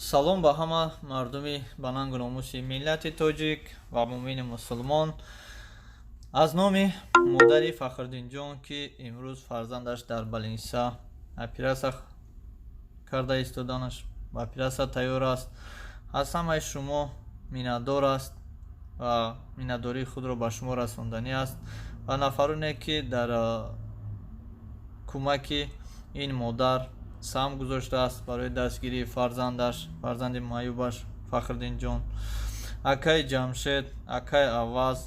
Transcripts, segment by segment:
салом ба ҳама мардуми ба нангу номуси миллати тоҷик ва муъмини мусулмон. Аз номи модари Фахриддинҷон, ки имрӯз фарзандаш дар балинса операсия карда истоданаш ва операсия тайёр аст, аз ҳамаи шумо миннатдор аст ва миннатдории худро ба шумо расонданӣ аст ва нафароне ки дар кӯмаки ин модар сам гузоштааст барои дастгирии фарзандаш, фарзанди маъюбаш Фахриддинҷон, акаи Ҷамшед, акаи Аваз,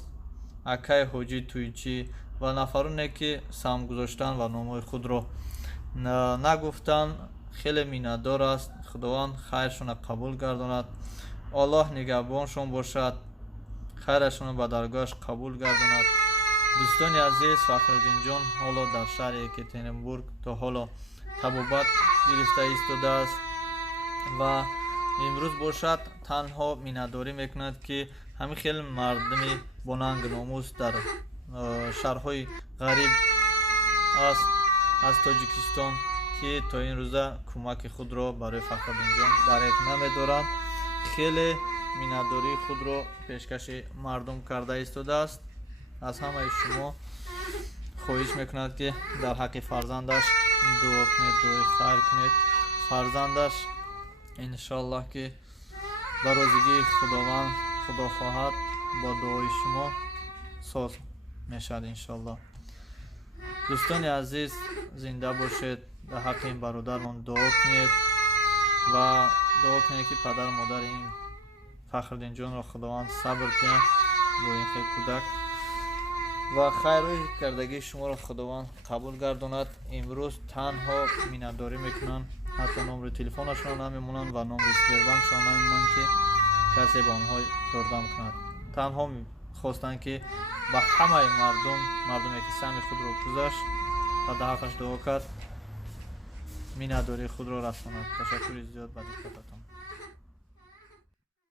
акаи Ҳоҷӣ Тӯйчӣ ва нафароне ки сам гузоштанд ва номҳои худро нагуфтанд. Хеле миннатдор аст. Худованд хайршона қабул гардонад. Аллоҳ нигаҳбоншон бошад, хайрашонро ба даргоҳаш қабул гардонад. дӯстони азиз, Фахриддинҷон ҳоло дар шаҳри Екатеринбург то ҳоло табобат гирифта истодааст ва имрӯз бошад танҳо миннатдорӣ мекунад, ки ҳамин хеле мардуми бо нангу номус дар шаҳрҳои ғариб аст аз Тоҷикистон, ки то ин рӯза кӯмаки худро барои Фахриддинҷон дарек намедоранд. Хеле миннатдории худро пешкаши мардум карда истодааст. аз ҳамаи шумо хоҳиш мекунад, ки дар ҳаққи фарзандаш дуо кунед, дуои хайр кунед. Фарзандаш иншоаллоҳ ки ба розигии худованд, худо хоҳад, бо дуои шумо соз мешавад иншоаллоҳ. дӯстони азиз, зинда бошед. дар ҳаққи ин бародармон дуо кунед ва дуо кунед, ки падару модари ин Фахриддинҷонро худованд сабр кунад бо ин хел кӯдак ва хайрҳои кардагии шуморо худованд қабул гардонад. имрӯз танҳо миннатдорӣ мекунанд, ҳатто номери телефонашонро намемонанд ва номери Сбербанкшонро намемонанд, ки касе ба онҳо ёрдам кунад. танҳо хостанд, ки ба ҳамаи мардуме ки сами худро гузашт ва дар ҳаққаш дуо кард, миннатдории худро расонад. ташаккури зиёд ба диққататон.